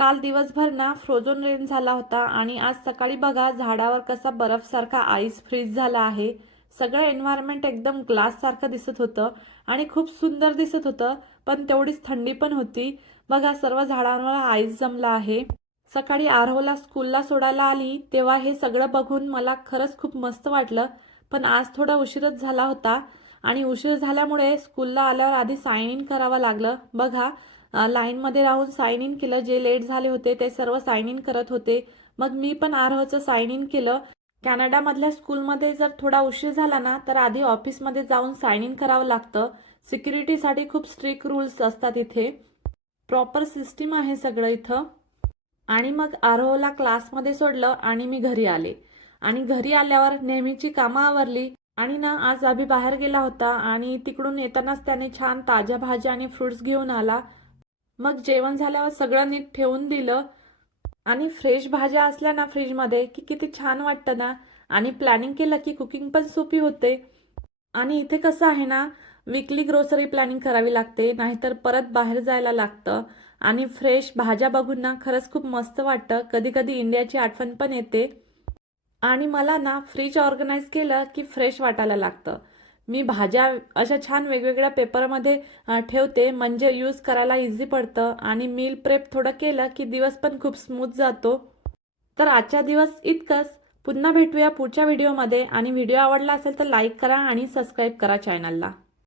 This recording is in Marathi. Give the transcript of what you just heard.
काल दिवसभर ना फ्रोझन रेन झाला होता आणि आज सकाळी बघा झाडावर कसा बर्फसारखा आईस फ्रीज झाला आहे। सगळं एन्व्हायरमेंट एकदम ग्लास सारखं दिसत होतं आणि खूप सुंदर दिसत होतं, पण तेवढीच थंडी पण होती। बघा सर्व झाडांवर आईस जमला आहे। सकाळी आरोहला स्कूलला सोडायला आली तेव्हा हे सगळं बघून मला खरंच खूप मस्त वाटलं, पण आज थोडा उशीरच झाला होता आणि उशीर झाल्यामुळे स्कूलला आल्यावर आधी साइन इन करावं लागलं। बघा लाईनमध्ये राहून साइन इन केलं, जे लेट झाले होते ते सर्व साइन इन करत होते। मग मी पण आरोहचं साइन इन केलं। कॅनडामधल्या स्कूलमध्ये जर थोडा उशीर झाला ना तर आधी ऑफिसमध्ये जाऊन साइन इन करावं लागतं। सिक्युरिटीसाठी खूप स्ट्रिक्ट रूल्स असतात इथे, प्रॉपर सिस्टीम आहे सगळं इथं। आणि मग आरोहला क्लासमध्ये सोडलं आणि मी घरी आले आणि घरी आल्यावर नेहमीची कामं आवरली आणि ना आज अभि बाहेर गेला होता आणि तिकडून येतानाच त्याने छान ताज्या भाज्या आणि फ्रुट्स घेऊन आला। मग जेवण झाल्यावर सगळं नीट ठेवून दिलं आणि फ्रेश भाज्या असल्या ना फ्रीजमध्ये की किती छान वाटतं ना, आणि प्लॅनिंग केलं की कुकिंग पण सोपी होते। आणि इथे कसं आहे ना, वीकली ग्रोसरी प्लॅनिंग करावी लागते, नाहीतर परत बाहेर जायला लागतं। आणि फ्रेश भाज्या बघून ना खरंच खूप मस्त वाटतं, कधी कधी इंडियाची आठवण पण येते। आणि मला ना फ्रीज ऑर्गनाईज केलं की फ्रेश वाटायला लागतं। मी भाज्या अशा छान वेगवेगळ्या पेपरमध्ये ठेवते, म्हणजे यूज करायला इझी पडतं आणि मील प्रेप थोडं केलं की दिवस पण खूप स्मूथ जातो। तर आजच्या दिवस इतकंच। पुन्हा भेटूया पुढच्या व्हिडिओमध्ये आणि व्हिडिओ आवडला असेल तर लाईक करा आणि सबस्क्राईब करा चॅनलला।